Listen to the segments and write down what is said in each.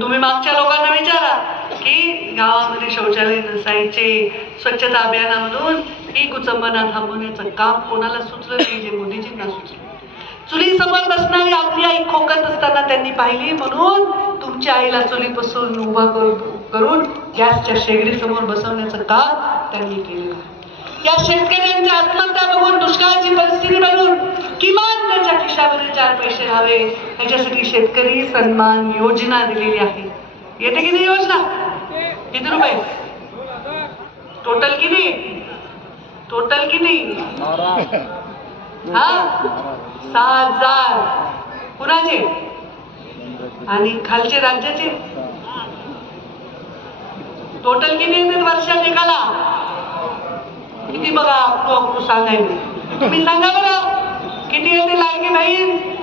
तुम्ही मागच्या लोकांना विचारा की गावामध्ये शौचालय नसायचे स्वच्छता अभियानामधून ही कुचंबना थांबवण्याचं काम कोणाला सुचलं नाही जे मोदीजींना सुचलं. चुली समोर बसणारी आपली आई खोकत असताना त्यांनी पाहिली म्हणून तुमच्या आईला चुलीपासून उभा करून गॅसच्या शेगडी समोर बसवण्याचं काम त्यांनी केलेलं या शेतकऱ्यांच्या आत्महत्या बघून दुष्काळाची परिस्थिती बघून किमान त्याच्या खिशामध्ये चार पैसे हवे. याच्यासाठी शेतकरी सन्मान योजना दिलेली आहे. येते किती योजना? किती रुपये? टोटल किती? टोटल किती? हा? सहा हजार. कुणाचे? आणि खालचे राज्याचे? टोटल किती येते वर्षात एकाला? किती बघा अकरू अकरू सांगायला. तुम्ही सांगा बरं. किती येते लाडकी बहीण?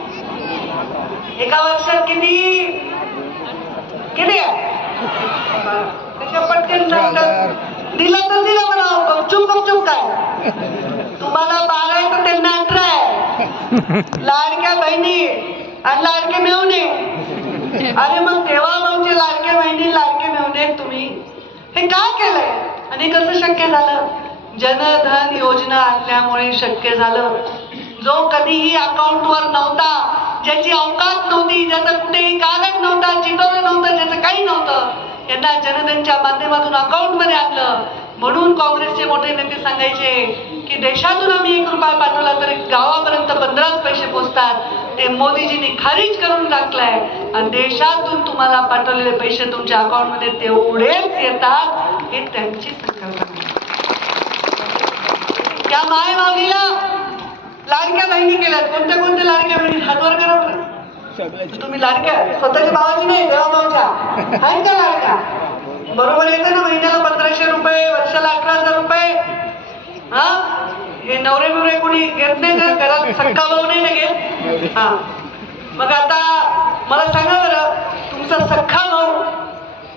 एका वर्षात किती? किती? आहे कशा पटकन दिलं तर दिलं म्हणा गपचूप गपचूप काय? तुम्हाला बारा आहे तर त्यांना अठरा आहे. लाडक्या बहिणी आणि लाडके मेवणे. अरे मग तेव्हा भाऊचे लाडक्या बहिणी लाडके मेवणे तुम्ही हे का केलंय? आणि कसं शक्य झालं? जनधन योजना आणल्यामुळे शक्य झालं. जो कधीही अकाउंटवर नव्हता ज्याची अवकाश नव्हती ज्याचं कुठेही कागद नव्हता चिटोरं नव्हतं ज्याचं काही नव्हतं यांना जनतेच्या माध्यमातून अकाउंटमध्ये आणलं. म्हणून काँग्रेसचे मोठे नेते सांगायचे की देशातून आम्ही एक रुपया पाठवला तरी गावापर्यंत पंधराच पैसे पोचतात ते मोदीजींनी खारीज करून टाकलंय. आणि देशातून तुम्हाला पाठवलेले पैसे तुमच्या अकाउंटमध्ये तेवढेच येतात हे त्यांची संकल्पना त्या माय माऊलीला बहिणी केल्यात. कोणत्या कोणत्या लाडक्या बहिणी? हातवर करा बरं. तुम्ही लाडक्या? स्वतःच्या भावाची नाही देवा भाऊच्या आहेत का लाडक्या? बरोबर येतं ना महिन्याला पंधराशे रुपये वर्षाला अठरा हजार रुपये? हा? हे नवरे बिवरे कोणी घेत नाही का? घरात सक्का भाऊ नाही ना घेत? हा. मग आता मला सांगा बरं तुमचा सख्खा भाऊ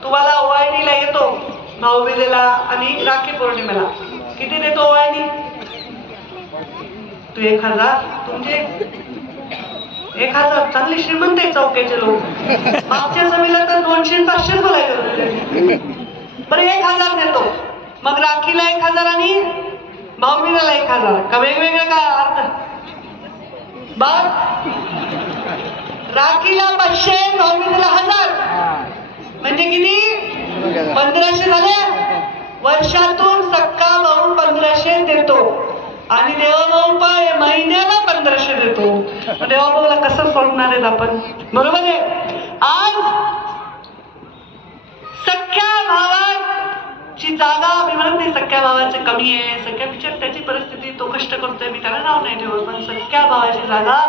तुम्हाला ओवाळणीला येतो भाऊबीजेला आणि राखी पौर्णिमेला. किती देतो ओवाळणी? तू एक हजार तुमचे एक हजार चांगली श्रीमंत आहे चौक्याचे लोक. मागच्या सभेला तर दोनशे आणि पाचशेच बोलायचं. बरं एक हजार देतो. मग राखीला एक हजार आणि भाऊबीजेला एक हजार. का वेगवेगळं काय अर्थ बघ राखीला पाचशे भाऊबीजेला हजार. म्हणजे किती? पंधराशे झाले. वर्षातून सक्का भाऊ पंधराशे देतो आणि देवाभाऊ पाय महिन्याला पंधराशे देतो. देवाभाऊला कसं सोडणार आहेत आपण? बरोबर आहे? आज सख्या भावाची जागा मी म्हणत नाही सख्या भावाचे कमी आहे. सख्या पिक्चर त्याची परिस्थिती तो कष्ट करतोय मी त्याला नाव नाही ठेवत पण सख्या भावाची जागा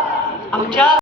आमच्या